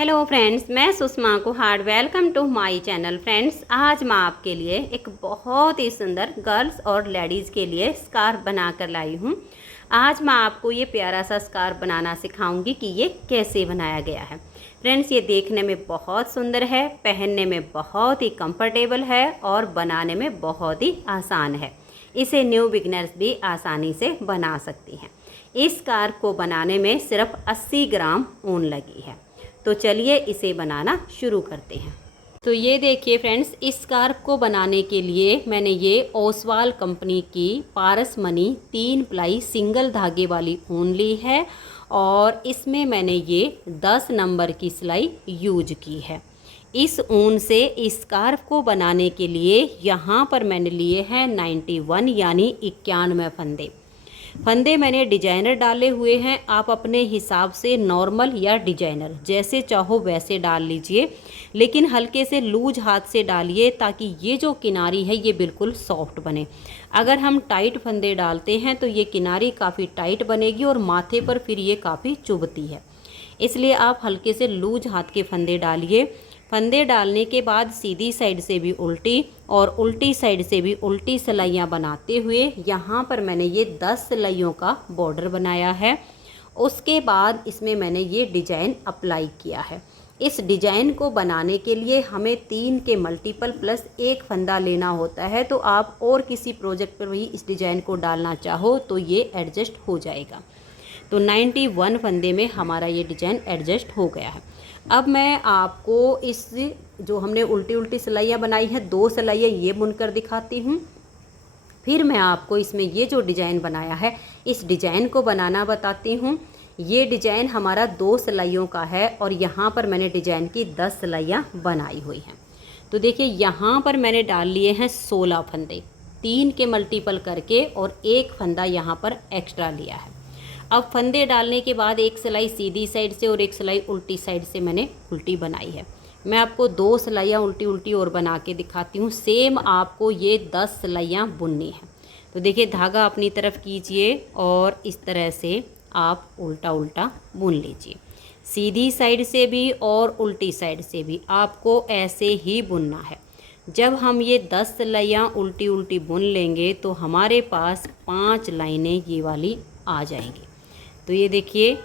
Hello friends, मैं Sushma Kuhad. Welcome to my channel. Friends, आज मैं आपके लिए एक बहुत ही सुंदर गर्ल्स और लेडीज़ के लिए स्कार्फ बना कर लाई हूँ। आज मैं आपको ये प्यारा सा स्कार्फ बनाना सिखाऊंगी कि ये कैसे बनाया गया है। फ्रेंड्स, ये देखने में बहुत सुंदर है, पहनने में बहुत ही कंफर्टेबल है और बनाने में बहुत ही आसान है। इसे न्यू बिगनर्स भी आसानी से बना सकती हैं। इस स्कार्फ को बनाने में सिर्फ 80 ग्राम ऊन लगी है। तो चलिए इसे बनाना शुरू करते हैं। तो ये देखिए फ्रेंड्स, इस स्कार्फ को बनाने के लिए मैंने ये ओसवाल कंपनी की पारस मनी 3 प्लाई सिंगल धागे वाली ऊन ली है और इसमें मैंने ये 10 नंबर की सिलाई यूज की है। इस ऊन से इस स्कार्फ को बनाने के लिए यहाँ पर मैंने लिए हैं 91 यानी 91 फंदे मैंने डिजाइनर डाले हुए हैं। आप अपने हिसाब से नॉर्मल या डिजाइनर जैसे चाहो वैसे डाल लीजिए, लेकिन हल्के से लूज हाथ से डालिए ताकि ये जो किनारी है ये बिल्कुल सॉफ्ट बने। अगर हम टाइट फंदे डालते हैं तो ये किनारी काफ़ी टाइट बनेगी और माथे पर फिर ये काफ़ी चुभती है। इसलिए आप हल्के से लूज हाथ के फंदे डालिए। फंदे डालने के बाद सीधी साइड से भी उल्टी और उल्टी साइड से भी उल्टी सिलाइयाँ बनाते हुए यहाँ पर मैंने ये 10 सिलाइयों का बॉर्डर बनाया है। उसके बाद इसमें मैंने ये डिजाइन अप्लाई किया है। इस डिजाइन को बनाने के लिए हमें 3 के मल्टीपल प्लस 1 फंदा लेना होता है। तो आप और किसी प्रोजेक्ट पर भी इस डिजाइन को डालना चाहो तो ये एडजस्ट हो जाएगा। तो 91 फंदे में हमारा ये डिजाइन एडजस्ट हो गया है। अब मैं आपको इस जो हमने उल्टी उल्टी सिलाइयाँ बनाई हैं 2 सिलाइयाँ ये बुनकर दिखाती हूँ। फिर मैं आपको इसमें ये जो डिजाइन बनाया है इस डिजाइन को बनाना बताती हूँ। ये डिजाइन हमारा 2 सिलाइयों का है और यहाँ पर मैंने डिजाइन की 10 सिलाइयाँ बनाई हुई हैं। तो देखिए यहाँ पर मैंने डाल लिए हैं 16 फंदे, 3 के मल्टीपल करके और 1 फंदा यहाँ पर एक्स्ट्रा लिया है। अब फंदे डालने के बाद एक सिलाई सीधी साइड से और एक सिलाई उल्टी साइड से मैंने उल्टी बनाई है। मैं आपको 2 सिलाइयाँ उल्टी उल्टी और बना के दिखाती हूँ। सेम आपको ये 10 सिलाइयाँ बुननी है। तो देखिए धागा अपनी तरफ कीजिए और इस तरह से आप उल्टा उल्टा बुन लीजिए। सीधी साइड से भी और उल्टी साइड से भी आपको ऐसे ही बुनना है। जब हम ये 10 सिलाइयाँ उल्टी उल्टी बुन लेंगे तो हमारे पास 5 लाइनें ये वाली आ जाएंगी। तो ये देखिए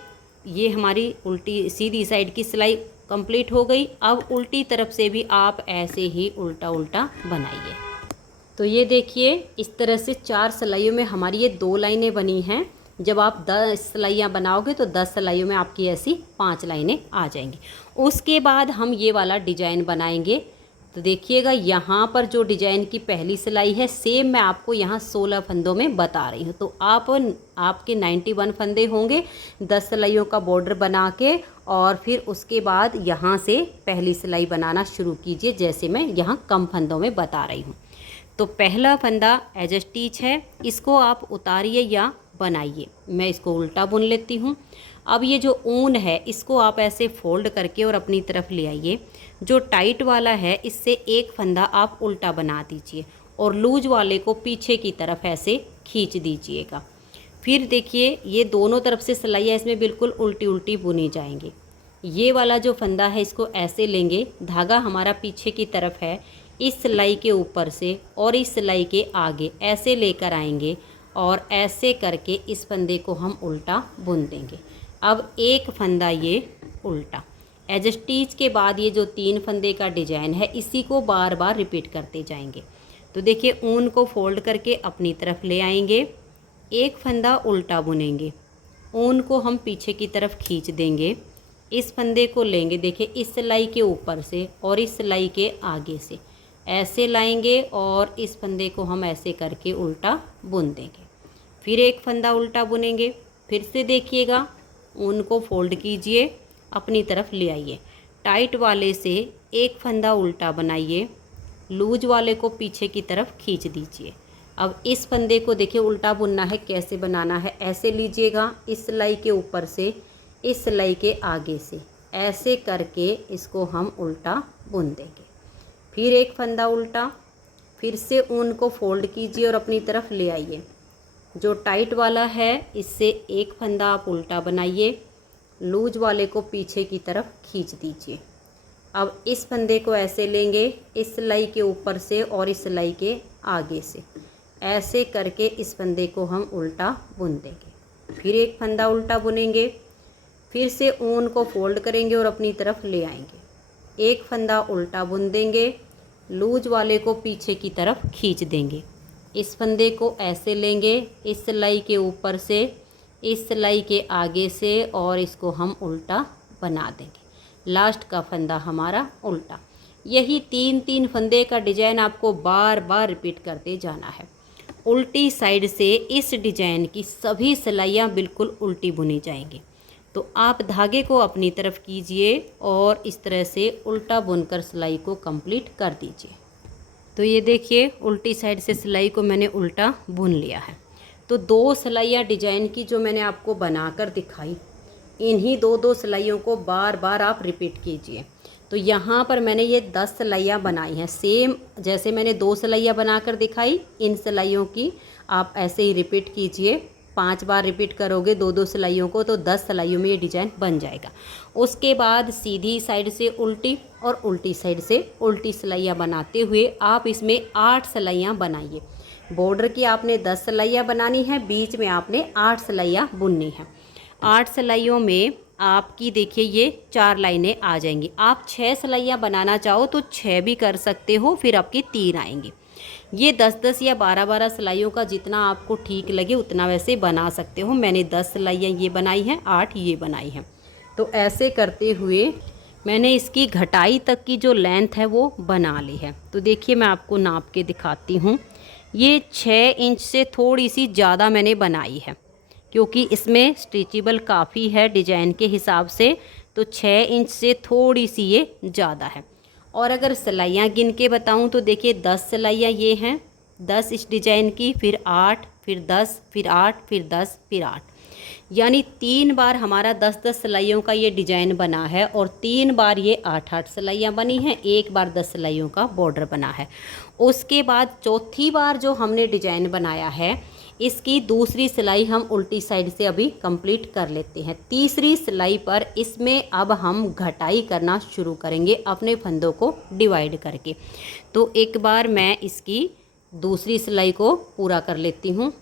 ये हमारी उल्टी सीधी साइड की सिलाई कंप्लीट हो गई। अब उल्टी तरफ से भी आप ऐसे ही उल्टा उल्टा बनाइए। तो ये देखिए इस तरह से 4 सिलाइयों में हमारी ये 2 लाइनें बनी हैं। जब आप 10 सिलाइयाँ बनाओगे तो 10 सिलाइयों में आपकी ऐसी 5 लाइनें आ जाएंगी। उसके बाद हम ये वाला डिजाइन बनाएंगे। तो देखिएगा यहाँ पर जो डिजाइन की पहली सिलाई है सेम मैं आपको यहाँ 16 फंदों में बता रही हूँ। तो आपके 91 फंदे होंगे 10 सिलाइयों का बॉर्डर बना के और फिर उसके बाद यहाँ से पहली सिलाई बनाना शुरू कीजिए जैसे मैं यहाँ कम फंदों में बता रही हूँ। तो पहला फंदा एज ए स्टिच है, इसको आप उतारिए या बनाइए। मैं इसको उल्टा बुन लेती हूँ। अब ये जो ऊन है इसको आप ऐसे फोल्ड करके और अपनी तरफ ले आइए। जो टाइट वाला है इससे एक फंदा आप उल्टा बना दीजिए और लूज वाले को पीछे की तरफ ऐसे खींच दीजिएगा। फिर देखिए ये दोनों तरफ से सिलाइयाँ इसमें बिल्कुल उल्टी उल्टी बुनी जाएंगी। ये वाला जो फंदा है इसको ऐसे लेंगे, धागा हमारा पीछे की तरफ है, इस सिलाई के ऊपर से और इस सिलाई के आगे ऐसे लेकर आएंगे और ऐसे करके इस फंदे को हम उल्टा बुन देंगे। अब एक फंदा ये उल्टा एज स्टिच के बाद ये जो 3 फंदे का डिजाइन है इसी को बार बार रिपीट करते जाएंगे। तो देखिए ऊन को फोल्ड करके अपनी तरफ ले आएंगे, एक फंदा उल्टा बुनेंगे, ऊन को हम पीछे की तरफ खींच देंगे, इस फंदे को लेंगे, देखिए इस सिलाई के ऊपर से और इस सिलाई के आगे से ऐसे लाएंगे और इस फंदे को हम ऐसे करके उल्टा बुन देंगे। फिर एक फंदा उल्टा बुनेंगे। फिर से देखिएगा ऊन को फोल्ड कीजिए, अपनी तरफ ले आइए, टाइट वाले से एक फंदा उल्टा बनाइए, लूज वाले को पीछे की तरफ खींच दीजिए। अब इस फंदे को देखिए उल्टा बुनना है, कैसे बनाना है, ऐसे लीजिएगा, इस सिलाई के ऊपर से इस सिलाई के आगे से ऐसे करके इसको हम उल्टा बुन देंगे। फिर एक फंदा उल्टा, फिर से ऊन को फोल्ड कीजिए और अपनी तरफ ले आइए। जो टाइट वाला है इससे एक फंदा आप उल्टा बनाइए, लूज वाले को पीछे की तरफ खींच दीजिए। अब इस फंदे को ऐसे लेंगे, इस सिलाई के ऊपर से और इस सिलाई के आगे से, ऐसे करके इस फंदे को हम उल्टा बुन देंगे। फिर एक फंदा उल्टा बुनेंगे, फिर से ऊन को फोल्ड करेंगे और अपनी तरफ ले आएंगे। एक फंदा उल्टा बुन देंगे, लूज वाले को पीछे की तरफ खींच देंगे। इस फंदे को ऐसे लेंगे, इस सिलाई के ऊपर से, इस सिलाई के आगे से, और इसको हम उल्टा बना देंगे। लास्ट का फंदा हमारा उल्टा। यही 3-3 फंदे का डिजाइन आपको बार बार रिपीट करते जाना है। उल्टी साइड से इस डिजाइन की सभी सिलाइयाँ बिल्कुल उल्टी बुनी जाएंगी। तो आप धागे को अपनी तरफ कीजिए और इस तरह से उल्टा बुनकर सिलाई को कंप्लीट कर दीजिए। तो ये देखिए, उल्टी साइड से सिलाई को मैंने उल्टा बुन लिया है। तो 2 सिलाइयाँ डिजाइन की जो मैंने आपको बनाकर दिखाई, इन्हीं 2-2 सिलाइयों को बार बार आप रिपीट कीजिए। तो यहाँ पर मैंने ये 10 सिलाइयाँ बनाई हैं। सेम जैसे मैंने 2 सिलाइयाँ बनाकर दिखाई, इन सिलाइयों की आप ऐसे ही रिपीट कीजिए। 5 बार रिपीट करोगे 2-2 सिलाइयों को तो 10 सिलाइयों में ये डिज़ाइन बन जाएगा। उसके बाद सीधी साइड से उल्टी और उल्टी साइड से उल्टी सिलाइयाँ बनाते हुए आप इसमें 8 सिलाइयाँ बनाइए। बॉर्डर की आपने 10 सिलाइयाँ बनानी है, बीच में आपने 8 सिलाइयाँ बुननी है। 8 सिलाइयों में आपकी देखिए ये 4 लाइनें आ जाएंगी। आप 6 सिलाइयाँ बनाना चाहो तो 6 भी कर सकते हो, फिर आपकी 3 आएंगी। ये 10-10 या 12-12 सिलाइयों का जितना आपको ठीक लगे उतना वैसे बना सकते हो। मैंने 10 सिलाइयाँ ये बनाई हैं, 8 ये बनाई हैं। तो ऐसे करते हुए मैंने इसकी घटाई तक की जो लेंथ है वो बना ली है। तो देखिए मैं आपको नाप के दिखाती हूँ। ये 6 इंच से थोड़ी सी ज़्यादा मैंने बनाई है, क्योंकि इसमें स्टिचेबल काफ़ी है डिजाइन के हिसाब से, तो 6 इंच से थोड़ी सी ये ज़्यादा है। और अगर सिलाइयाँ गिन के बताऊँ तो देखिए 10 सिलाइयाँ ये हैं, 10 इस डिजाइन की, फिर 8, फिर 10, फिर 8, फिर 10, फिर 8, यानी 3 बार हमारा 10-10 सिलाइयों का ये डिजाइन बना है और 3 बार ये 8-8 सिलाइयाँ बनी हैं, 1 बार 10 सिलाइयों का बॉर्डर बना है। उसके बाद चौथी बार जो हमने डिजाइन बनाया है, इसकी दूसरी सिलाई हम उल्टी साइड से अभी कंप्लीट कर लेते हैं। तीसरी सिलाई पर इसमें अब हम घटाई करना शुरू करेंगे अपने फंदों को डिवाइड करके। तो एक बार मैं इसकी दूसरी सिलाई को पूरा कर लेती हूँ।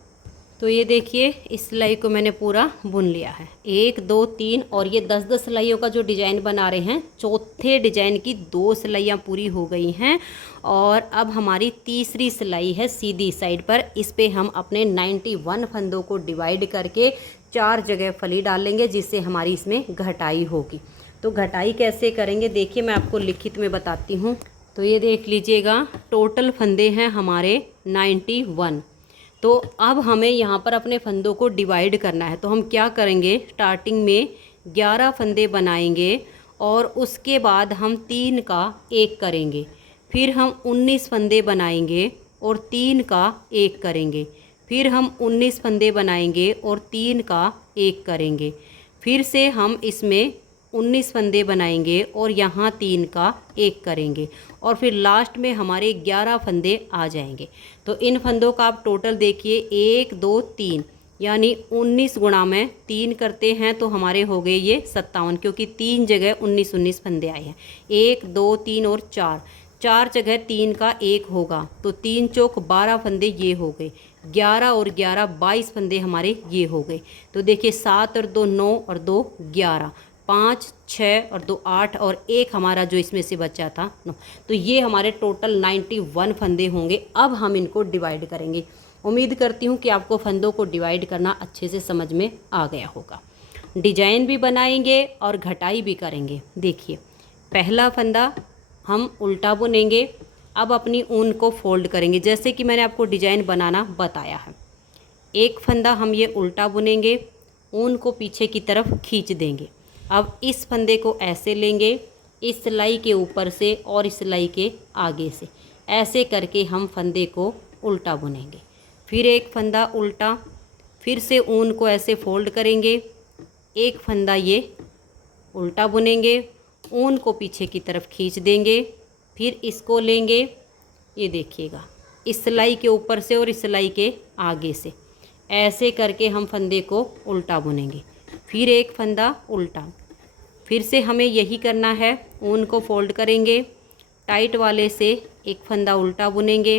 तो ये देखिए, इस सिलाई को मैंने पूरा बुन लिया है, 1 2 3, और ये 10-10 सिलाइयों का जो डिज़ाइन बना रहे हैं, चौथे डिज़ाइन की 2 सिलाइयाँ पूरी हो गई हैं। और अब हमारी तीसरी सिलाई है सीधी साइड पर। इस पे हम अपने 91 फंदों को डिवाइड करके 4 जगह फली डालेंगे, जिससे हमारी इसमें घटाई होगी। तो घटाई कैसे करेंगे देखिए मैं आपको लिखित में बताती हूँ। तो ये देख लीजिएगा, टोटल फंदे हैं हमारे 91। तो अब हमें यहाँ पर अपने फंदों को डिवाइड करना है। तो हम क्या करेंगे, स्टार्टिंग में 11 फंदे बनाएंगे और उसके बाद हम 3 का 1 करेंगे, फिर हम 19 फंदे बनाएंगे और 3 का 1 करेंगे, फिर हम 19 फंदे बनाएंगे और 3 का 1 करेंगे, फिर से हम इसमें 19 फंदे बनाएंगे और यहाँ 3 का 1 करेंगे, और फिर लास्ट में हमारे 11 फंदे आ जाएंगे। तो इन फंदों का आप टोटल देखिए, 1 2 3, यानी 19 गुणा में 3 करते हैं तो हमारे हो गए ये 57, क्योंकि 3 जगह 19 फंदे आए हैं। 1 2 3 और 4 जगह 3 का 1 होगा, तो 3 चौक 12 फंदे ये हो गए, 11 और 11 22 फंदे हमारे ये हो गए। तो देखिए 7 और 2 9 और 2 11, 5 6 और 2 8 और 1 हमारा जो इसमें से बचा था 9। तो ये हमारे टोटल 91 फंदे होंगे। अब हम इनको डिवाइड करेंगे। उम्मीद करती हूँ कि आपको फंदों को डिवाइड करना अच्छे से समझ में आ गया होगा। डिजाइन भी बनाएंगे और घटाई भी करेंगे। देखिए, पहला फंदा हम उल्टा बुनेंगे। अब अपनी ऊन को फोल्ड करेंगे, जैसे कि मैंने आपको डिजाइन बनाना बताया है। एक फंदा हम ये उल्टा बुनेंगे, ऊन को पीछे की तरफ खींच देंगे। अब इस फंदे को ऐसे लेंगे, इस सिलाई के ऊपर से और इस सिलाई के आगे से, ऐसे करके हम फंदे को उल्टा बुनेंगे। फिर एक फंदा उल्टा, फिर से ऊन को ऐसे फोल्ड करेंगे, एक फंदा ये उल्टा बुनेंगे, ऊन को पीछे की तरफ खींच देंगे, फिर इसको लेंगे, ये देखिएगा, इस सिलाई के ऊपर से और इस सिलाई के आगे से, ऐसे करके हम फंदे को उल्टा बुनेंगे। फिर एक फंदा उल्टा, फिर से हमें यही करना है। ऊन को फोल्ड करेंगे, टाइट वाले से एक फंदा उल्टा बुनेंगे,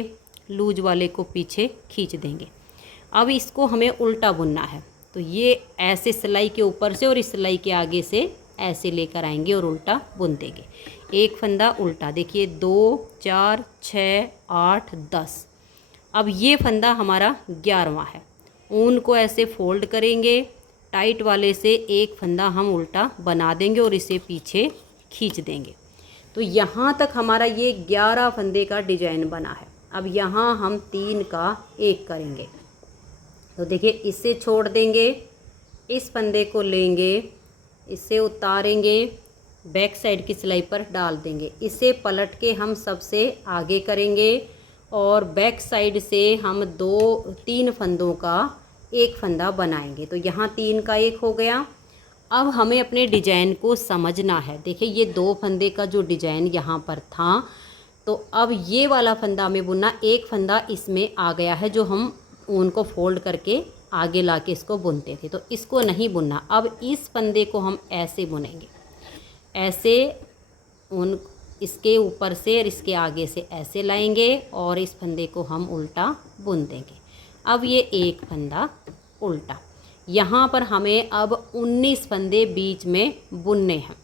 लूज वाले को पीछे खींच देंगे। अब इसको हमें उल्टा बुनना है, तो ये ऐसे सिलाई के ऊपर से और इस सिलाई के आगे से ऐसे लेकर आएंगे और उल्टा बुन देंगे। एक फंदा उल्टा, देखिए 2 4 6 8 10। अब ये फंदा हमारा 11वां है। ऊन को ऐसे फोल्ड करेंगे, टाइट वाले से एक फंदा हम उल्टा बना देंगे और इसे पीछे खींच देंगे। तो यहाँ तक हमारा ये 11 फंदे का डिजाइन बना है। अब यहाँ हम 3 का 1 करेंगे। तो देखिए इसे छोड़ देंगे, इस फंदे को लेंगे, इसे उतारेंगे, बैक साइड की सिलाई पर डाल देंगे। इसे पलट के हम सबसे आगे करेंगे और बैक साइड से हम 3 फंदों का 1 फंदा बनाएंगे। तो यहाँ 3 का 1 हो गया। अब हमें अपने डिजाइन को समझना है। देखिए ये 2 फंदे का जो डिजाइन यहाँ पर था, तो अब ये वाला फंदा हमें बुनना, एक फंदा इसमें आ गया है जो हम ऊन को फोल्ड करके आगे लाके इसको बुनते थे, तो इसको नहीं बुनना। अब इस फंदे को हम ऐसे बुनेंगे, ऐसे ऊन इसके ऊपर से और इसके आगे से ऐसे लाएंगे और इस फंदे को हम उल्टा बुन देंगे। अब ये एक फंदा उल्टा, यहाँ पर हमें अब 19 फंदे बीच में बुनने हैं।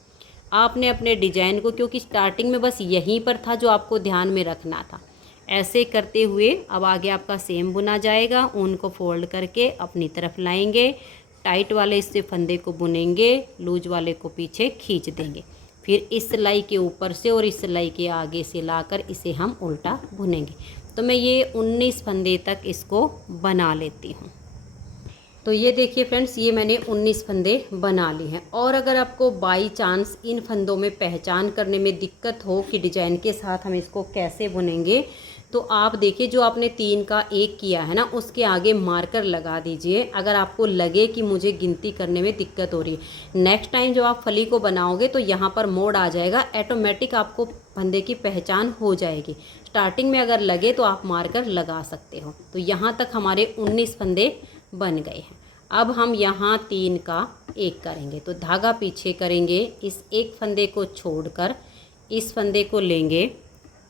आपने अपने डिजाइन को, क्योंकि स्टार्टिंग में बस यहीं पर था जो आपको ध्यान में रखना था, ऐसे करते हुए अब आगे आपका सेम बुना जाएगा। ऊन को फोल्ड करके अपनी तरफ लाएंगे, टाइट वाले इससे फंदे को बुनेंगे, लूज वाले को पीछे खींच देंगे। फिर इस सिलाई के ऊपर से और इस सिलाई के आगे से लाकर इसे हम उल्टा बुनेंगे। तो मैं ये 19 फंदे तक इसको बना लेती हूँ। तो ये देखिए फ्रेंड्स, ये मैंने 19 फंदे बना लिए हैं। और अगर आपको बाई चांस इन फंदों में पहचान करने में दिक्कत हो कि डिजाइन के साथ हम इसको कैसे बुनेंगे, तो आप देखिए जो आपने 3 का 1 किया है ना, उसके आगे मार्कर लगा दीजिए। अगर आपको लगे कि मुझे गिनती करने में दिक्कत हो रही है, नेक्स्ट टाइम जब आप फली को बनाओगे तो यहाँ पर मोड़ आ जाएगा, ऑटोमेटिक आपको फंदे की पहचान हो जाएगी। स्टार्टिंग में अगर लगे तो आप मार्कर लगा सकते हो। तो यहाँ तक हमारे 19 फंदे बन गए हैं। अब हम यहाँ 3 का 1 करेंगे। तो धागा पीछे करेंगे, इस एक फंदे को छोड़कर इस फंदे को लेंगे,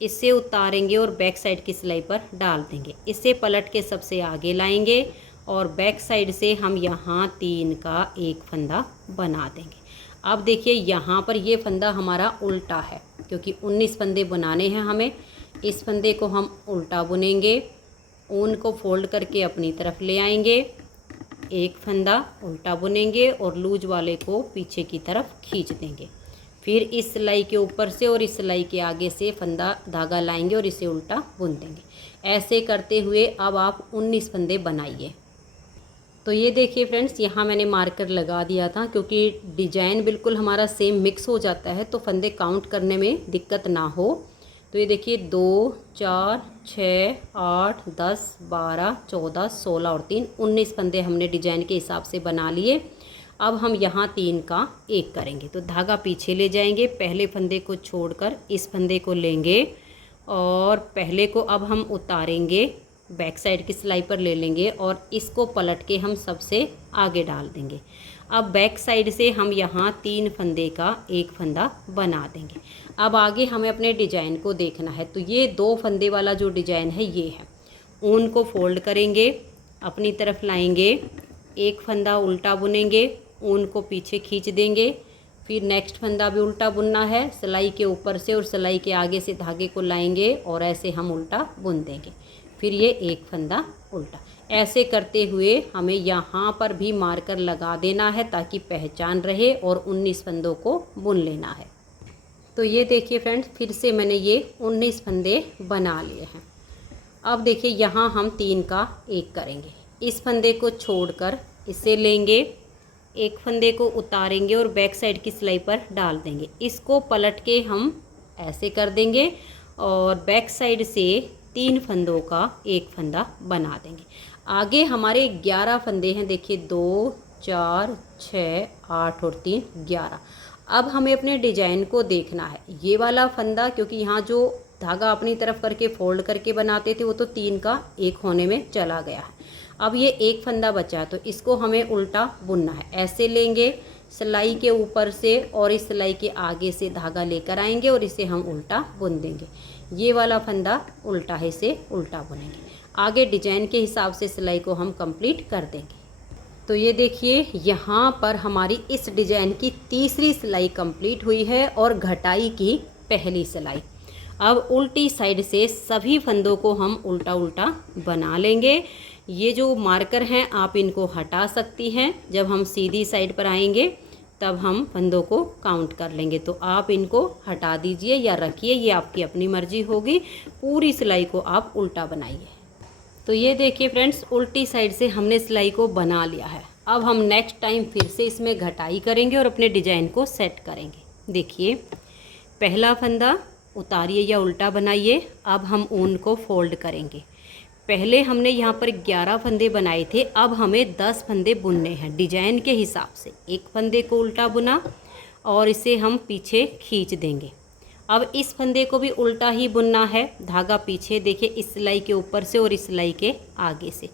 इसे उतारेंगे और बैक साइड की सिलाई पर डाल देंगे। इसे पलट के सबसे आगे लाएंगे और बैक साइड से हम यहाँ 3 का 1 फंदा बना देंगे। अब देखिए यहाँ पर ये फंदा हमारा उल्टा है, क्योंकि 19 फंदे बनाने हैं हमें। इस फंदे को हम उल्टा बुनेंगे, ऊन को फोल्ड करके अपनी तरफ ले आएंगे, एक फंदा उल्टा बुनेंगे और लूज वाले को पीछे की तरफ खींच देंगे। फिर इस सिलाई के ऊपर से और इस सिलाई के आगे से फंदा धागा लाएंगे और इसे उल्टा बुन देंगे। ऐसे करते हुए अब आप 19 फंदे बनाइए। तो ये देखिए फ्रेंड्स, यहाँ मैंने मार्कर लगा दिया था, क्योंकि डिजाइन बिल्कुल हमारा सेम मिक्स हो जाता है तो फंदे काउंट करने में दिक्कत ना हो। तो ये देखिए 2 4 6 8 10 12 14 16 और 3 19 फंदे हमने डिजाइन के हिसाब से बना लिए। अब हम यहाँ 3 का 1 करेंगे। तो धागा पीछे ले जाएंगे, पहले फंदे को छोड़कर इस फंदे को लेंगे और पहले को अब हम उतारेंगे, बैक साइड की सिलाई पर ले लेंगे और इसको पलट के हम सबसे आगे डाल देंगे। अब बैक साइड से हम यहाँ 3 फंदे का 1 फंदा बना देंगे। अब आगे हमें अपने डिजाइन को देखना है। तो ये 2 फंदे वाला जो डिजाइन है ये है। ऊन को फोल्ड करेंगे, अपनी तरफ लाएंगे, एक फंदा उल्टा बुनेंगे, ऊन को पीछे खींच देंगे। फिर नेक्स्ट फंदा भी उल्टा बुनना है, सिलाई के ऊपर से और सिलाई के आगे से धागे को लाएंगे और ऐसे हम उल्टा बुन देंगे। फिर ये एक फंदा उल्टा। ऐसे करते हुए हमें यहाँ पर भी मार्कर लगा देना है ताकि पहचान रहे और 19 फंदों को बुन लेना है। तो ये देखिए फ्रेंड्स, फिर से मैंने ये 19 फंदे बना लिए हैं। अब देखिए यहाँ हम 3 का 1 करेंगे। इस फंदे को छोड़कर इसे लेंगे, एक फंदे को उतारेंगे और बैक साइड की सिलाई पर डाल देंगे। इसको पलट के हम ऐसे कर देंगे और बैक साइड से 3 फंदों का 1 फंदा बना देंगे। आगे हमारे 11 फंदे हैं, देखिए 2 4 6 8 और 3 11। अब हमें अपने डिजाइन को देखना है। ये वाला फंदा, क्योंकि यहाँ जो धागा अपनी तरफ करके फोल्ड करके बनाते थे वो तो 3 का 1 होने में चला गया है। अब ये एक फंदा बचा तो इसको हमें उल्टा बुनना है। ऐसे लेंगे सिलाई के ऊपर से और इस सिलाई के आगे से धागा लेकर आएंगे और इसे हम उल्टा बुन देंगे। ये वाला फंदा उल्टा है, इसे उल्टा बुनेंगे। आगे डिजाइन के हिसाब से सिलाई को हम कंप्लीट कर देंगे। तो ये देखिए यहाँ पर हमारी इस डिजाइन की तीसरी सिलाई कंप्लीट हुई है और घटाई की पहली सिलाई। अब उल्टी साइड से सभी फंदों को हम उल्टा उल्टा बना लेंगे। ये जो मार्कर हैं आप इनको हटा सकती हैं। जब हम सीधी साइड पर आएंगे तब हम फंदों को काउंट कर लेंगे, तो आप इनको हटा दीजिए या रखिए, ये आपकी अपनी मर्जी होगी। पूरी सिलाई को आप उल्टा बनाइए। तो ये देखिए फ्रेंड्स, उल्टी साइड से हमने सिलाई को बना लिया है। अब हम नेक्स्ट टाइम फिर से इसमें घटाई करेंगे और अपने डिजाइन को सेट करेंगे। देखिए पहला फंदा उतारिए या उल्टा बनाइए। अब हम ऊन को फोल्ड करेंगे। पहले हमने यहाँ पर 11 फंदे बनाए थे, अब हमें 10 फंदे बुनने हैं डिजाइन के हिसाब से। एक फंदे को उल्टा बुना और इसे हम पीछे खींच देंगे। अब इस फंदे को भी उल्टा ही बुनना है। धागा पीछे देखिए इस सिलाई के ऊपर से और इस सिलाई के आगे से,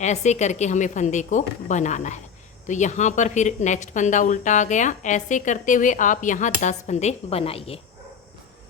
ऐसे करके हमें फंदे को बनाना है। तो यहाँ पर फिर नेक्स्ट फंदा उल्टा आ गया। ऐसे करते हुए आप यहाँ 10 फंदे बनाइए।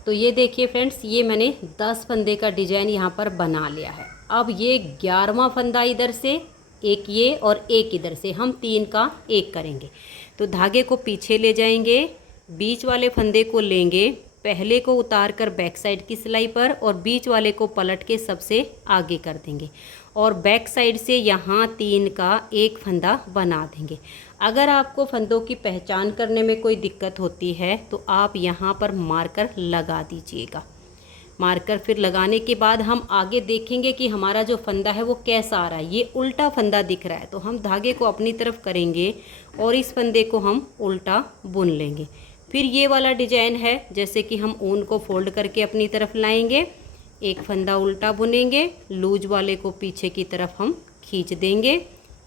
तो ये देखिए फ्रेंड्स, ये मैंने 10 फंदे का डिजाइन यहाँ पर बना लिया है। अब ये 11वां फंदा इधर से, एक ये और एक इधर से, हम 3 का 1 करेंगे। तो धागे को पीछे ले जाएंगे, बीच वाले फंदे को लेंगे, पहले को उतार कर बैक साइड की सिलाई पर और बीच वाले को पलट के सबसे आगे कर देंगे और बैक साइड से यहाँ 3 का 1 फंदा बना देंगे। अगर आपको फंदों की पहचान करने में कोई दिक्कत होती है तो आप यहाँ पर मार्कर लगा दीजिएगा। मार्कर फिर लगाने के बाद हम आगे देखेंगे कि हमारा जो फंदा है वो कैसा आ रहा है। ये उल्टा फंदा दिख रहा है तो हम धागे को अपनी तरफ करेंगे और इस फंदे को हम उल्टा बुन लेंगे। फिर ये वाला डिजाइन है, जैसे कि हम ऊन को फोल्ड करके अपनी तरफ लाएंगे, एक फंदा उल्टा बुनेंगे, लूज वाले को पीछे की तरफ हम खींच देंगे।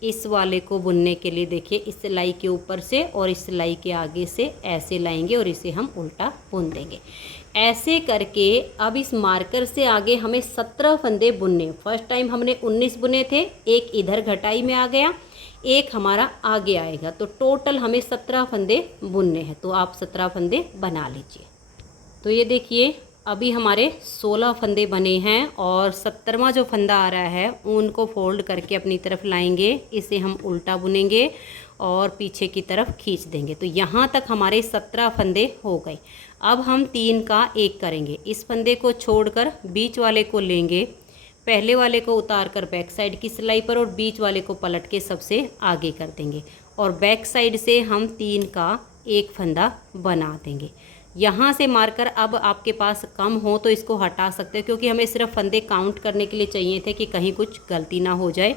इस वाले को बुनने के लिए देखिए इस सिलाई के ऊपर से और इस सिलाई के आगे से ऐसे लाएंगे और इसे हम उल्टा बुन देंगे। ऐसे करके अब इस मार्कर से आगे हमें 17 फंदे बुनने। फर्स्ट टाइम हमने 19 बुने थे, एक इधर घटाई में आ गया, एक हमारा आगे आएगा, तो टोटल हमें 17 फंदे बुनने हैं। तो आप 17 फंदे बना लीजिए। तो ये देखिए अभी हमारे 16 फंदे बने हैं और 17वां जो फंदा आ रहा है ऊन को फोल्ड करके अपनी तरफ लाएंगे, इसे हम उल्टा बुनेंगे और पीछे की तरफ खींच देंगे। तो यहाँ तक हमारे 17 फंदे हो गए। अब हम 3 का 1 करेंगे। इस फंदे को छोड़कर बीच वाले को लेंगे, पहले वाले को उतार कर बैक साइड की सिलाई पर और बीच वाले को पलट के सबसे आगे कर देंगे और बैक साइड से हम 3 का 1 फंदा बना देंगे। यहाँ से मार्कर अब आपके पास कम हो तो इसको हटा सकते हो, क्योंकि हमें सिर्फ फंदे काउंट करने के लिए चाहिए थे कि कहीं कुछ गलती ना हो जाए।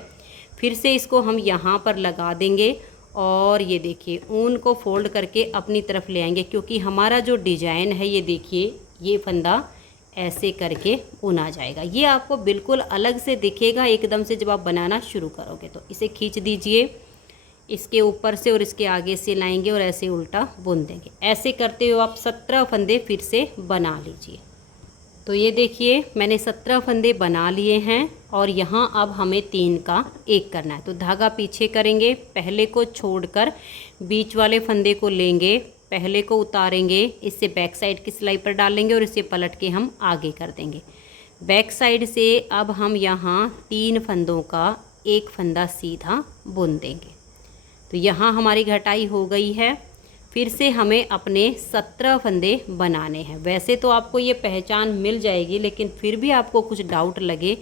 फिर से इसको हम यहाँ पर लगा देंगे और ये देखिए ऊन को फोल्ड करके अपनी तरफ ले आएंगे, क्योंकि हमारा जो डिजाइन है ये देखिए ये फंदा ऐसे करके बुना जाएगा। ये आपको बिल्कुल अलग से दिखेगा एकदम से जब आप बनाना शुरू करोगे। तो इसे खींच दीजिए, इसके ऊपर से और इसके आगे से लाएंगे और ऐसे उल्टा बुन देंगे। ऐसे करते हुए आप 17 फंदे फिर से बना लीजिए। तो ये देखिए मैंने 17 फंदे बना लिए हैं और यहाँ अब हमें 3 का 1 करना है। तो धागा पीछे करेंगे, पहले को छोड़कर बीच वाले फंदे को लेंगे, पहले को उतारेंगे, इससे बैक साइड की सिलाई पर डालेंगे और इसे पलट के हम आगे कर देंगे। बैक साइड से अब हम यहाँ 3 फंदों का 1 फंदा सीधा बुन देंगे। तो यहाँ हमारी घटाई हो गई है। फिर से हमें अपने 17 फंदे बनाने हैं। वैसे तो आपको ये पहचान मिल जाएगी, लेकिन फिर भी आपको कुछ डाउट लगे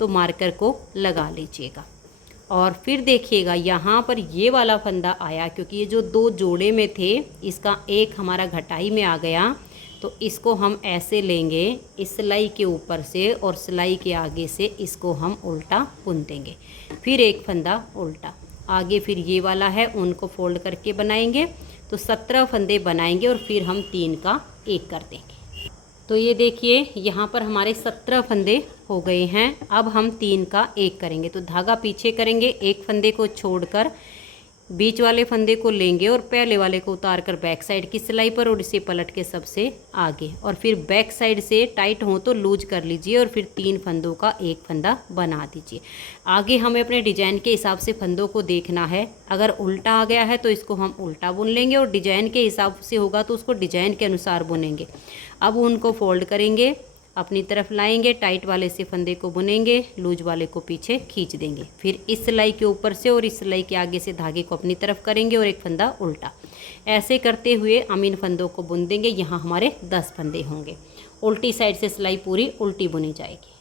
तो मार्कर को लगा लीजिएगा। और फिर देखिएगा यहाँ पर ये वाला फंदा आया, क्योंकि ये जो 2 जोड़े में थे इसका 1 हमारा घटाई में आ गया। तो इसको हम ऐसे लेंगे इस सिलाई के ऊपर से और सिलाई के आगे से इसको हम उल्टा बुन देंगे। फिर 1 फंदा उल्टा आगे, फिर ये वाला है उनको फोल्ड करके बनाएंगे। तो 17 फंदे बनाएंगे और फिर हम 3 का 1 कर देंगे। तो ये देखिए यहाँ पर हमारे 17 फंदे हो गए हैं। अब हम 3 का 1 करेंगे। तो धागा पीछे करेंगे, 1 फंदे को छोड़कर बीच वाले फंदे को लेंगे और पहले वाले को उतार कर बैक साइड की सिलाई पर और इसे पलट के सबसे आगे, और फिर बैक साइड से टाइट हो तो लूज कर लीजिए और फिर 3 फंदों का एक फंदा बना दीजिए। आगे हमें अपने डिजाइन के हिसाब से फंदों को देखना है। अगर उल्टा आ गया है तो इसको हम उल्टा बुन लेंगे और डिजाइन के हिसाब से होगा तो उसको डिजाइन के अनुसार बुनेंगे। अब उनको फोल्ड करेंगे, अपनी तरफ लाएंगे, टाइट वाले से फंदे को बुनेंगे, लूज वाले को पीछे खींच देंगे। फिर इस सिलाई के ऊपर से और इस सिलाई के आगे से धागे को अपनी तरफ करेंगे और एक फंदा उल्टा। ऐसे करते हुए हम इन फंदों को बुन देंगे। यहाँ हमारे 10 फंदे होंगे। उल्टी साइड से सिलाई पूरी उल्टी बुनी जाएगी।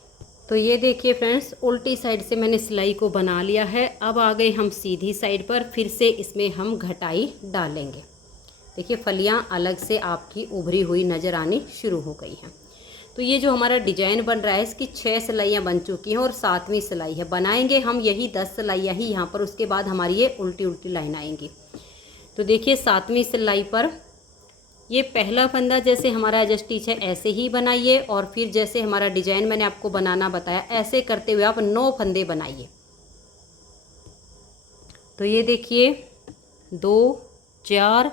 तो ये देखिए फ्रेंड्स, उल्टी साइड से मैंने सिलाई को बना लिया है। अब आ गए हम सीधी साइड पर। फिर से इसमें हम घटाई डालेंगे। देखिए फलियाँ अलग से आपकी उभरी हुई नज़र आनी शुरू हो गई हैं। तो ये जो हमारा डिजाइन बन रहा है इसकी 6 सिलाइयाँ बन चुकी हैं और 7वीं सिलाई है। बनाएंगे हम यही 10 सिलाइयाँ ही यहाँ पर, उसके बाद हमारी ये उल्टी उल्टी लाइन आएंगी। तो देखिए 7वीं सिलाई पर ये पहला फंदा जैसे हमारा एज स्टिच है ऐसे ही बनाइए, और फिर जैसे हमारा डिजाइन मैंने आपको बनाना बताया ऐसे करते हुए आप 9 फंदे बनाइए। तो ये देखिए 2, 4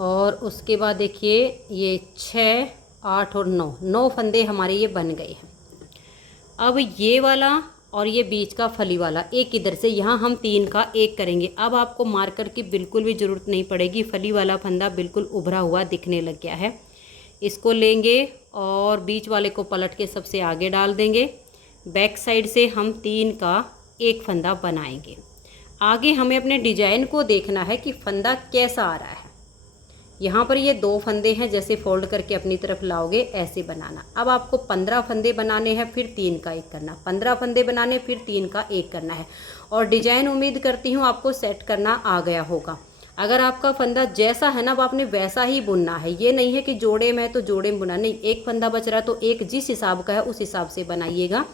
और उसके बाद देखिए ये 6, 8 और 9 फंदे हमारे ये बन गए हैं। अब ये वाला और ये बीच का फली वाला एक इधर से, यहाँ हम 3 का एक करेंगे। अब आपको मार्कर की बिल्कुल भी ज़रूरत नहीं पड़ेगी। फली वाला फंदा बिल्कुल उभरा हुआ दिखने लग गया है। इसको लेंगे और बीच वाले को पलट के सबसे आगे डाल देंगे। बैक साइड से हम 3 का एक फंदा बनाएंगे। आगे हमें अपने डिजाइन को देखना है कि फंदा कैसा आ रहा है। यहाँ पर ये 2 फंदे हैं, जैसे फोल्ड करके अपनी तरफ लाओगे ऐसे बनाना। अब आपको 15 फंदे बनाने हैं, फिर 3 का एक करना। 15 फंदे बनाने फिर 3 का एक करना है। और डिजाइन उम्मीद करती हूँ आपको सेट करना आ गया होगा। अगर आपका फंदा जैसा है ना अब आपने वैसा ही बुनना है। ये नहीं है कि जोड़े में तो जोड़े में बुना, नहीं, एक फंदा बच रहा तो एक जिस हिसाब का है उस हिसाब से बनाइएगा।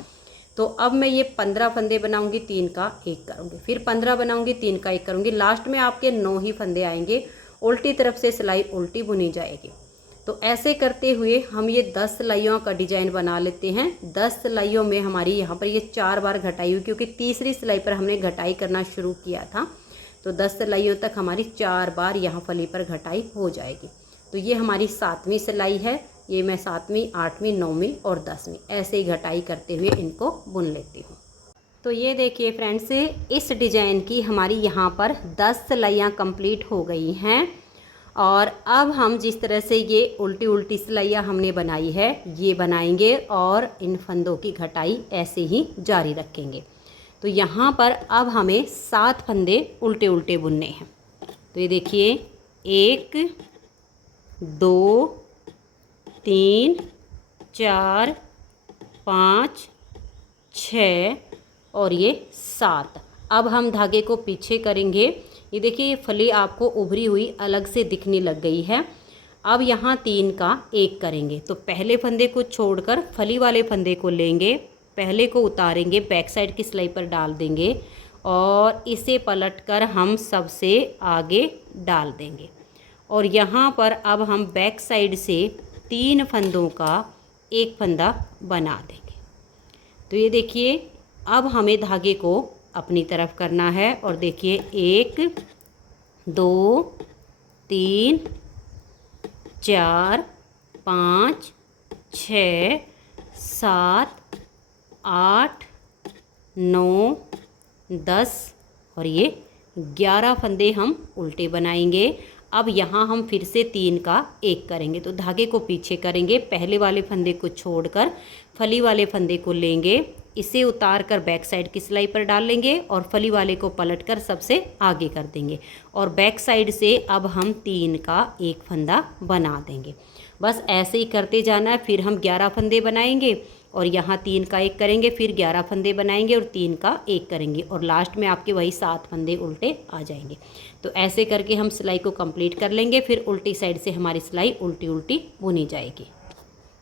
तो अब मैं ये 15 फंदे बनाऊँगी, 3 का एक करूँगी, फिर 15 बनाऊँगी, 3 का एक करूँगी। लास्ट में आपके 9 ही फंदे आएंगे। उल्टी तरफ से सिलाई उल्टी बुनी जाएगी। तो ऐसे करते हुए हम ये 10 सिलाइयों का डिजाइन बना लेते हैं। 10 सिलाइयों में हमारी यहाँ पर ये 4 बार घटाई हुई, क्योंकि तीसरी सिलाई पर हमने घटाई करना शुरू किया था। तो 10 सिलाइयों तक हमारी 4 बार यहाँ फली पर घटाई हो जाएगी। तो ये हमारी 7वीं सिलाई है। ये मैं 7वीं, 8वीं, 9वीं और 10वीं ऐसे ही घटाई करते हुए इनको बुन लेती हूँ। तो ये देखिए फ्रेंड्स, इस डिजाइन की हमारी यहाँ पर 10 सिलाइयाँ कंप्लीट हो गई हैं। और अब हम जिस तरह से ये उल्टी उल्टी सिलाइयाँ हमने बनाई है ये बनाएंगे और इन फंदों की घटाई ऐसे ही जारी रखेंगे। तो यहाँ पर अब हमें 7 फंदे उल्टे उल्टे बुनने हैं। तो ये देखिए 1, 2, 3, 4, 5, 6 और ये 7। अब हम धागे को पीछे करेंगे। ये देखिए ये फली आपको उभरी हुई अलग से दिखने लग गई है। अब यहाँ 3 का एक करेंगे। तो पहले फंदे को छोड़कर फली वाले फंदे को लेंगे, पहले को उतारेंगे, बैक साइड की सिलाई पर डाल देंगे और इसे पलटकर हम सबसे आगे डाल देंगे। और यहाँ पर अब हम बैक साइड से 3 फंदों का एक फंदा बना देंगे। तो ये देखिए अब हमें धागे को अपनी तरफ करना है और देखिए 1, 2, 3, 4, 5, 6, 7, 8, 9, 10 और ये 11 फंदे हम उल्टे बनाएंगे। अब यहाँ हम फिर से 3 का एक करेंगे। तो धागे को पीछे करेंगे, पहले वाले फंदे को छोड़कर फली वाले फंदे को लेंगे, इसे उतार कर बैक साइड की सिलाई पर डाल लेंगे और फली वाले को पलटकर सबसे आगे कर देंगे। और बैक साइड से अब हम 3 का एक फंदा बना देंगे। बस ऐसे ही करते जाना है। फिर हम 11 फंदे बनाएंगे और यहाँ 3 का एक करेंगे, फिर 11 फंदे बनाएंगे और 3 का एक करेंगे और लास्ट में आपके वही 7 फंदे उल्टे आ जाएंगे। तो ऐसे करके हम सिलाई को कंप्लीट कर लेंगे। फिर उल्टी साइड से हमारी सिलाई उल्टी उल्टी बुनी जाएगी।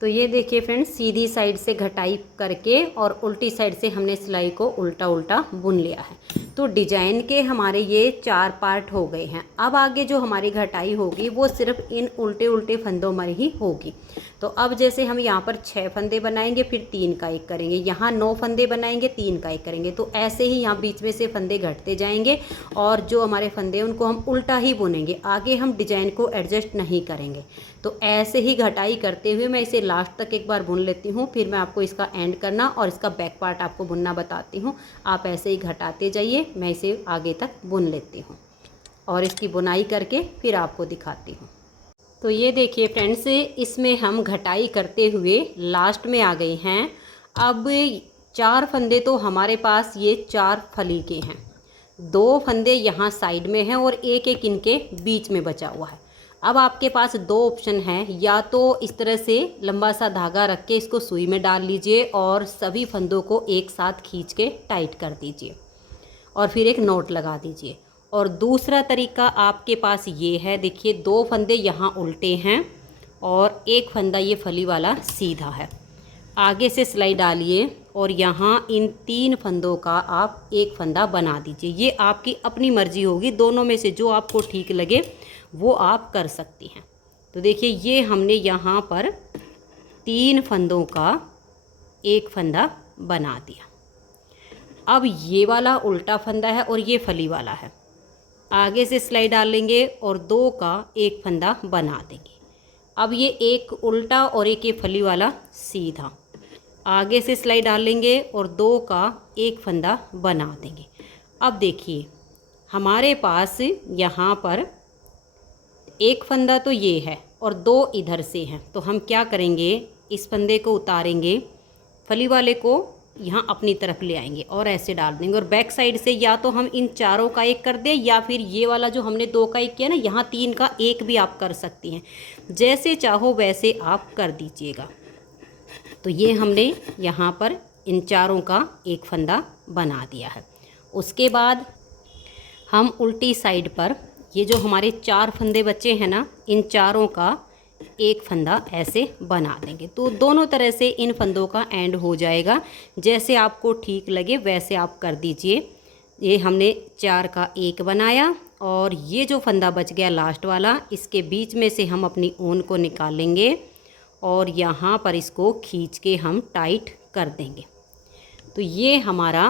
तो ये देखिए फ्रेंड्स, सीधी साइड से घटाई करके और उल्टी साइड से हमने सिलाई को उल्टा उल्टा बुन लिया है। तो डिजाइन के हमारे ये 4 पार्ट हो गए हैं। अब आगे जो हमारी घटाई होगी वो सिर्फ इन उल्टे उल्टे फंदों में ही होगी। तो अब जैसे हम यहाँ पर 6 फंदे बनाएंगे, फिर 3 का 1 करेंगे, यहाँ 9 फंदे बनाएंगे, 3 का 1 करेंगे। तो ऐसे ही यहाँ बीच में से फंदे घटते जाएंगे और जो हमारे फंदे हैं उनको हम उल्टा ही बुनेंगे, आगे हम डिजाइन को एडजस्ट नहीं करेंगे। तो ऐसे ही घटाई करते हुए मैं इसे लास्ट तक एक बार बुन लेती हूँ, फिर मैं आपको इसका एंड करना और इसका बैक पार्ट आपको बुनना बताती हूँ। आप ऐसे ही घटाते जाइए, मैं इसे आगे तक बुन लेती हूँ और इसकी बुनाई करके फिर आपको दिखाती हूँ। तो ये देखिए फ्रेंड्स, इसमें हम घटाई करते हुए लास्ट में आ गए हैं। अब 4 फंदे तो हमारे पास ये 4 फली के हैं, 2 फंदे यहाँ साइड में हैं और एक एक इनके बीच में बचा हुआ है। अब आपके पास 2 ऑप्शन हैं, या तो इस तरह से लंबा सा धागा रख के इसको सुई में डाल लीजिए और सभी फंदों को एक साथ खींच के टाइट कर दीजिए और फिर एक नॉट लगा दीजिए। और दूसरा तरीका आपके पास ये है, देखिए 2 फंदे यहाँ उल्टे हैं और एक फंदा ये फली वाला सीधा है। आगे से सिलाई डालिए और यहाँ इन 3 फंदों का आप एक फंदा बना दीजिए। ये आपकी अपनी मर्जी होगी, दोनों में से जो आपको ठीक लगे वो आप कर सकती हैं। तो देखिए ये हमने यहाँ पर 3 फंदों का एक फंदा बना दिया। अब ये वाला उल्टा फंदा है और ये फली वाला है, आगे से सिलाई डालेंगे और 2 का एक फंदा बना देंगे। अब ये एक उल्टा और एक ये फली वाला सीधा, आगे से सिलाई डालेंगे और 2 का एक फंदा बना देंगे। अब देखिए हमारे पास यहाँ पर एक फंदा तो ये है और 2 इधर से हैं। तो हम क्या करेंगे, इस फंदे को उतारेंगे, फली वाले को यहाँ अपनी तरफ ले आएंगे और ऐसे डाल देंगे। और बैक साइड से या तो हम इन चारों का एक कर दें, या फिर ये वाला जो हमने 2 का 1 किया ना, यहाँ 3 का 1 भी आप कर सकती हैं। जैसे चाहो वैसे आप कर दीजिएगा। तो ये हमने यहाँ पर इन चारों का एक फंदा बना दिया है। उसके बाद हम उल्टी साइड पर ये जो हमारे 4 फंदे बचे हैं ना, इन चारों का एक फंदा ऐसे बना देंगे। तो दोनों तरह से इन फंदों का एंड हो जाएगा, जैसे आपको ठीक लगे वैसे आप कर दीजिए। ये हमने 4 का 1 बनाया और ये जो फंदा बच गया लास्ट वाला, इसके बीच में से हम अपनी ऊन को निकालेंगे और यहाँ पर इसको खींच के हम टाइट कर देंगे। तो ये हमारा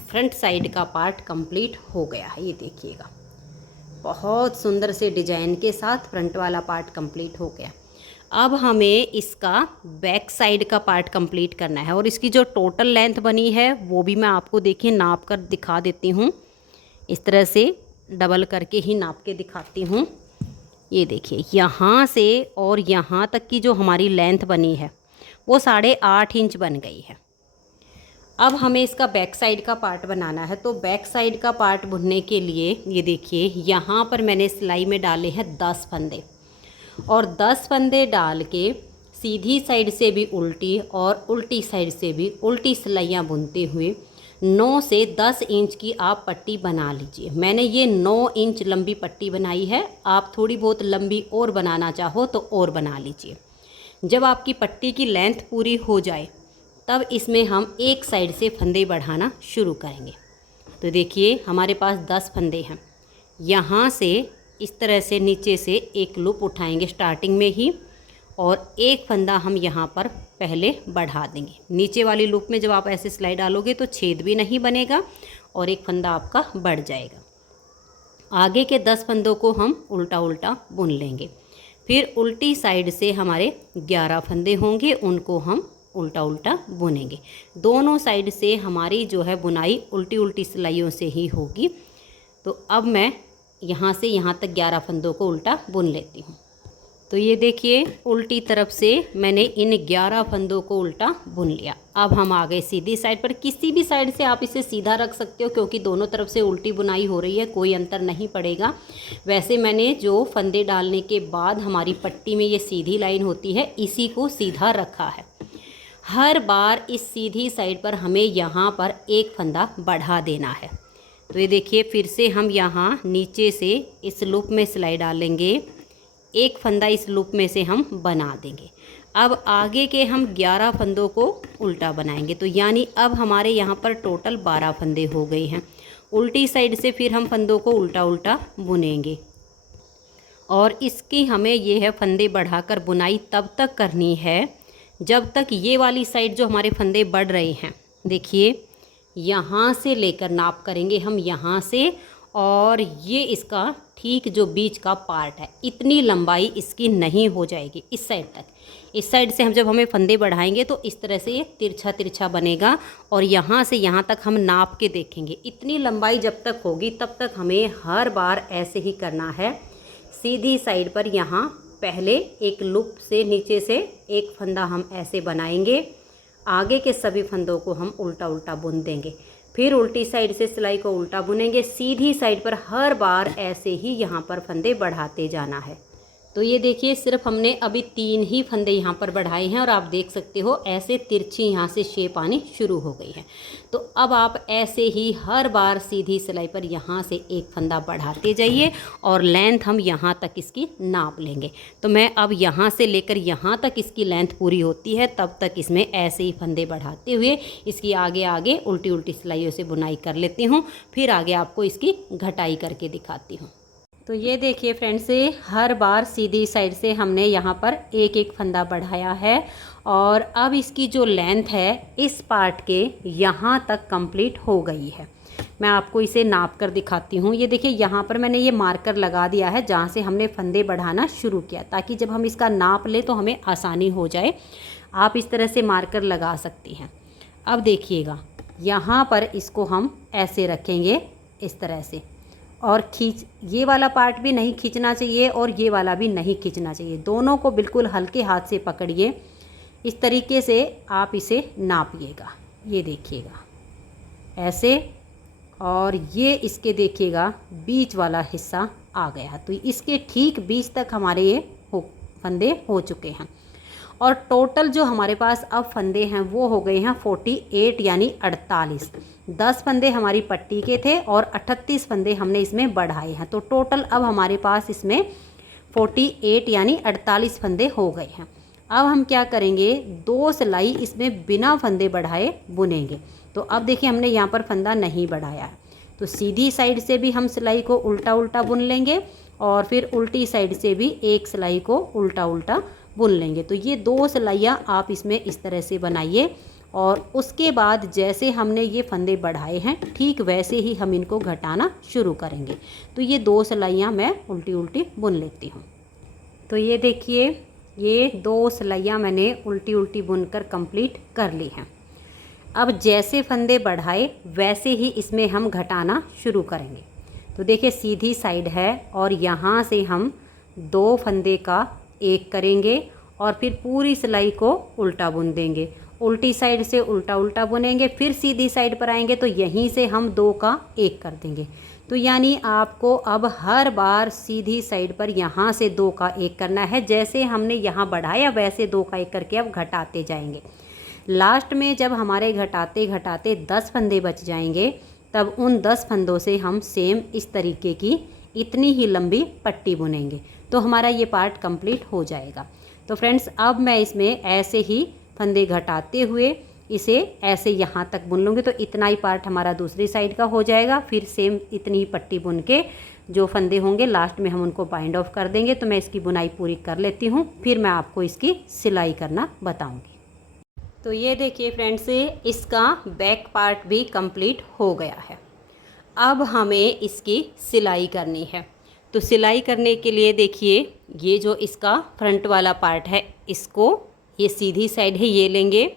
फ्रंट साइड का पार्ट कंप्लीट हो गया है। ये देखिएगा बहुत सुंदर से डिजाइन के साथ फ्रंट वाला पार्ट कंप्लीट हो गया। अब हमें इसका बैक साइड का पार्ट कंप्लीट करना है और इसकी जो टोटल लेंथ बनी है वो भी मैं आपको देखिए नाप कर दिखा देती हूँ। इस तरह से डबल करके ही नाप के दिखाती हूँ। ये देखिए यहाँ से और यहाँ तक की जो हमारी लेंथ बनी है वो 8.5 इंच बन गई है। अब हमें इसका बैक साइड का पार्ट बनाना है। तो बैक साइड का पार्ट बुनने के लिए ये देखिए यहाँ पर मैंने सिलाई में डाले हैं 10 फंदे और 10 फंदे डाल के सीधी साइड से भी उल्टी और उल्टी साइड से भी उल्टी सिलाइयाँ बुनते हुए 9 से 10 इंच की आप पट्टी बना लीजिए। मैंने ये 9 इंच लंबी पट्टी बनाई है, आप थोड़ी बहुत लंबी और बनाना चाहो तो और बना लीजिए। जब आपकी पट्टी की लेंथ पूरी हो जाए तब इसमें हम एक साइड से फंदे बढ़ाना शुरू करेंगे। तो देखिए हमारे पास 10 फंदे हैं। यहाँ से इस तरह से नीचे से एक लूप उठाएंगे स्टार्टिंग में ही और एक फंदा हम यहाँ पर पहले बढ़ा देंगे। नीचे वाली लूप में जब आप ऐसे सिलाई डालोगे तो छेद भी नहीं बनेगा और एक फंदा आपका बढ़ जाएगा। आगे के 10 फंदों को हम उल्टा उल्टा बुन लेंगे। फिर उल्टी साइड से हमारे 11 फंदे होंगे, उनको हम उल्टा उल्टा बुनेंगे। दोनों साइड से हमारी जो है बुनाई उल्टी उल्टी सिलाइयों से ही होगी। तो अब मैं यहाँ से यहाँ तक 11 फंदों को उल्टा बुन लेती हूँ। तो ये देखिए उल्टी तरफ से मैंने इन 11 फंदों को उल्टा बुन लिया। अब हम आ गए सीधी साइड पर। किसी भी साइड से आप इसे सीधा रख सकते हो क्योंकि दोनों तरफ से उल्टी बुनाई हो रही है, कोई अंतर नहीं पड़ेगा। वैसे मैंने जो फंदे डालने के बाद हमारी पट्टी में ये सीधी लाइन होती है, इसी को सीधा रखा है। हर बार इस सीधी साइड पर हमें यहाँ पर एक फंदा बढ़ा देना है। तो ये देखिए फिर से हम यहाँ नीचे से इस लूप में सिलाई डालेंगे, एक फंदा इस लूप में से हम बना देंगे। अब आगे के हम 11 फंदों को उल्टा बनाएंगे। तो यानी अब हमारे यहाँ पर टोटल 12 फंदे हो गए हैं। उल्टी साइड से फिर हम फंदों को उल्टा उल्टा बुनेंगे और इसकी हमें ये है फंदे बढ़ाकर बुनाई तब तक करनी है जब तक ये वाली साइड जो हमारे फंदे बढ़ रहे हैं, देखिए यहाँ से लेकर नाप करेंगे हम यहाँ से, और ये इसका ठीक जो बीच का पार्ट है इतनी लंबाई इसकी नहीं हो जाएगी इस साइड तक। इस साइड से हम जब हमें फंदे बढ़ाएंगे तो इस तरह से ये तिरछा तिरछा बनेगा और यहाँ से यहाँ तक हम नाप के देखेंगे। इतनी लंबाई जब तक होगी तब तक हमें हर बार ऐसे ही करना है। सीधी साइड पर यहाँ पहले एक लूप से नीचे से एक फंदा हम ऐसे बनाएंगे, आगे के सभी फंदों को हम उल्टा उल्टा बुन देंगे, फिर उल्टी साइड से सिलाई को उल्टा बुनेंगे। सीधी साइड पर हर बार ऐसे ही यहाँ पर फंदे बढ़ाते जाना है। तो ये देखिए सिर्फ हमने अभी 3 ही फंदे यहाँ पर बढ़ाए हैं और आप देख सकते हो ऐसे तिरछी यहाँ से शेप आनी शुरू हो गई है। तो अब आप ऐसे ही हर बार सीधी सिलाई पर यहाँ से एक फंदा बढ़ाते जाइए और लेंथ हम यहाँ तक इसकी नाप लेंगे। तो मैं अब यहाँ से लेकर यहाँ तक इसकी लेंथ पूरी होती है तब तक इसमें ऐसे ही फंदे बढ़ाते हुए इसकी आगे आगे उल्टी उल्टी सिलाइयों से बुनाई कर लेती हूँ। फिर आगे आपको इसकी घटाई करके दिखाती हूँ। तो ये देखिए फ्रेंड्स, हर बार सीधी साइड से हमने यहाँ पर एक एक फंदा बढ़ाया है और अब इसकी जो लेंथ है इस पार्ट के यहाँ तक कंप्लीट हो गई है। मैं आपको इसे नाप कर दिखाती हूँ। ये देखिए यहाँ पर मैंने ये मार्कर लगा दिया है जहाँ से हमने फंदे बढ़ाना शुरू किया, ताकि जब हम इसका नाप लें तो हमें आसानी हो जाए। आप इस तरह से मार्कर लगा सकती हैं। अब देखिएगा यहाँ पर इसको हम ऐसे रखेंगे इस तरह से, और ये वाला पार्ट भी नहीं खींचना चाहिए और ये वाला भी नहीं खींचना चाहिए। दोनों को बिल्कुल हल्के हाथ से पकड़िए। इस तरीके से आप इसे नापिएगा। ये देखिएगा ऐसे, और ये इसके देखिएगा बीच वाला हिस्सा आ गया। तो इसके ठीक बीच तक हमारे ये फंदे हो चुके हैं और टोटल जो हमारे पास अब फंदे हैं वो हो गए हैं 48 यानी 48। 10 फंदे हमारी पट्टी के थे और 38 फंदे हमने इसमें बढ़ाए हैं। तो टोटल अब हमारे पास इसमें 48 यानी 48 फंदे हो गए हैं। अब हम क्या करेंगे, 2 सिलाई इसमें बिना फंदे बढ़ाए बुनेंगे। तो अब देखिए हमने यहाँ पर फंदा नहीं बढ़ाया है, तो सीधी साइड से भी हम सिलाई को उल्टा उल्टा बुन लेंगे और फिर उल्टी साइड से भी एक सिलाई को उल्टा उल्टा बुन लेंगे। तो ये 2 सिलाइयाँ आप इसमें इस तरह से बनाइए और उसके बाद जैसे हमने ये फंदे बढ़ाए हैं ठीक वैसे ही हम इनको घटाना शुरू करेंगे। तो ये 2 सिलाइयाँ मैं उल्टी उल्टी बुन लेती हूँ। तो ये देखिए ये 2 सिलाइयाँ मैंने उल्टी उल्टी बुनकर कंप्लीट कर ली हैं। अब जैसे फंदे बढ़ाए वैसे ही इसमें हम घटाना शुरू करेंगे। तो देखिए सीधी साइड है और यहाँ से हम 2 फंदे का एक करेंगे और फिर पूरी सिलाई को उल्टा बुन देंगे। उल्टी साइड से उल्टा उल्टा बुनेंगे, फिर सीधी साइड पर आएंगे तो यहीं से हम 2 का एक कर देंगे। तो यानी आपको अब हर बार सीधी साइड पर यहाँ से 2 का एक करना है। जैसे हमने यहाँ बढ़ाया वैसे 2 का एक करके अब घटाते जाएंगे। लास्ट में जब हमारे घटाते घटाते 10 फंदे बच जाएंगे तब उन 10 फंदों से हम सेम इस तरीके की इतनी ही लंबी पट्टी बुनेंगे। तो हमारा ये पार्ट कंप्लीट हो जाएगा। तो फ्रेंड्स अब मैं इसमें ऐसे ही फंदे घटाते हुए इसे ऐसे यहाँ तक बुन लूँगी। तो इतना ही पार्ट हमारा दूसरी साइड का हो जाएगा। फिर सेम इतनी ही पट्टी बुन के जो फंदे होंगे लास्ट में हम उनको बाइंड ऑफ कर देंगे। तो मैं इसकी बुनाई पूरी कर लेती हूँ, फिर मैं आपको इसकी सिलाई करना बताऊँगी। तो ये देखिए फ्रेंड्स, इसका बैक पार्ट भी कंप्लीट हो गया है। अब हमें इसकी सिलाई करनी है। तो सिलाई करने के लिए देखिए ये जो इसका फ्रंट वाला पार्ट है इसको, ये सीधी साइड है ये लेंगे,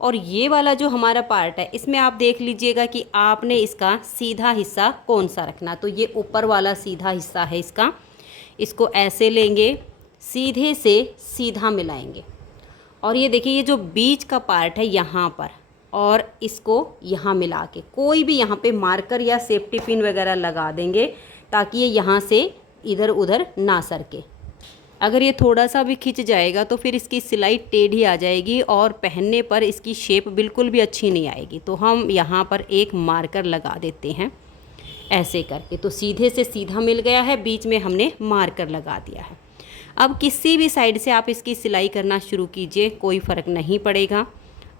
और ये वाला जो हमारा पार्ट है इसमें आप देख लीजिएगा कि आपने इसका सीधा हिस्सा कौन सा रखना। तो ये ऊपर वाला सीधा हिस्सा है इसका, इसको ऐसे लेंगे, सीधे से सीधा मिलाएंगे। और ये देखिए ये जो बीच का पार्ट है यहाँ पर, और इसको यहाँ मिला के कोई भी यहाँ पे मार्कर या सेफ्टी पिन वगैरह लगा देंगे ताकि ये यहाँ से इधर उधर ना सरके। अगर ये थोड़ा सा भी खिंच जाएगा तो फिर इसकी सिलाई टेढ़ी आ जाएगी और पहनने पर इसकी शेप बिल्कुल भी अच्छी नहीं आएगी। तो हम यहाँ पर एक मार्कर लगा देते हैं ऐसे करके। तो सीधे से सीधा मिल गया है, बीच में हमने मार्कर लगा दिया है। अब किसी भी साइड से आप इसकी सिलाई करना शुरू कीजिए, कोई फ़र्क नहीं पड़ेगा।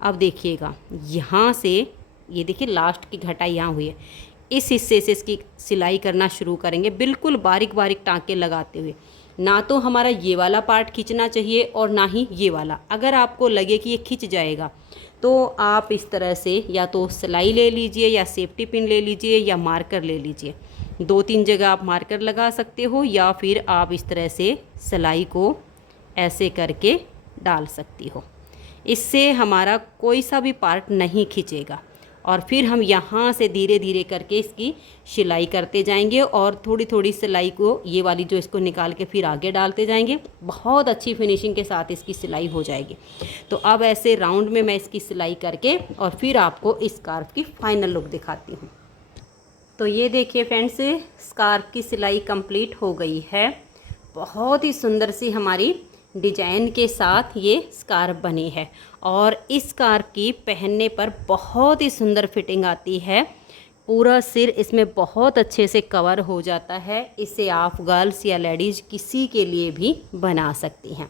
अब देखिएगा यहाँ से, ये देखिए लास्ट की घटाई यहाँ हुई है, इस हिस्से से इसकी सिलाई करना शुरू करेंगे, बिल्कुल बारीक बारीक टाँके लगाते हुए। ना तो हमारा ये वाला पार्ट खींचना चाहिए और ना ही ये वाला। अगर आपको लगे कि ये खिंच जाएगा तो आप इस तरह से या तो सिलाई ले लीजिए या सेफ्टी पिन ले लीजिए या मार्कर ले लीजिए। 2-3 जगह आप मार्कर लगा सकते हो या फिर आप इस तरह से सिलाई को ऐसे करके डाल सकती हो। इससे हमारा कोई सा भी पार्ट नहीं खिंचेगा। और फिर हम यहाँ से धीरे धीरे करके इसकी सिलाई करते जाएंगे और थोड़ी थोड़ी सिलाई को, ये वाली जो, इसको निकाल के फिर आगे डालते जाएंगे। बहुत अच्छी फिनिशिंग के साथ इसकी सिलाई हो जाएगी। तो अब ऐसे राउंड में मैं इसकी सिलाई करके और फिर आपको इस स्कार्फ की फाइनल लुक दिखाती हूँ। तो ये देखिए फ्रेंड्स, स्कार्फ की सिलाई कंप्लीट हो गई है। बहुत ही सुंदर सी हमारी डिजाइन के साथ ये स्कार्फ बनी है और इस स्कार्फ की पहनने पर बहुत ही सुंदर फिटिंग आती है। पूरा सिर इसमें बहुत अच्छे से कवर हो जाता है। इसे आप गर्ल्स या लेडीज़ किसी के लिए भी बना सकती हैं।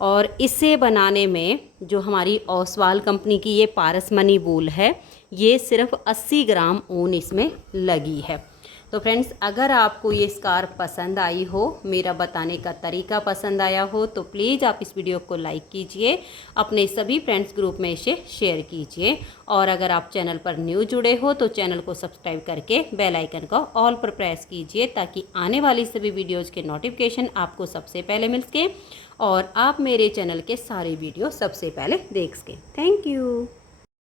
और इसे बनाने में जो हमारी ओसवाल कंपनी की ये पारसमनी वूल है, ये सिर्फ 80 ग्राम ऊन इसमें लगी है। तो फ्रेंड्स, अगर आपको ये स्कार्फ पसंद आई हो, मेरा बताने का तरीका पसंद आया हो, तो प्लीज़ आप इस वीडियो को लाइक कीजिए, अपने सभी फ्रेंड्स ग्रुप में इसे शेयर कीजिए। और अगर आप चैनल पर न्यू जुड़े हो तो चैनल को सब्सक्राइब करके बेल आइकन को ऑल पर प्रेस कीजिए, ताकि आने वाली सभी वीडियोज़ के नोटिफिकेशन आपको सबसे पहले मिल सके और आप मेरे चैनल के सारे वीडियो सबसे पहले देख सकें। Thank you.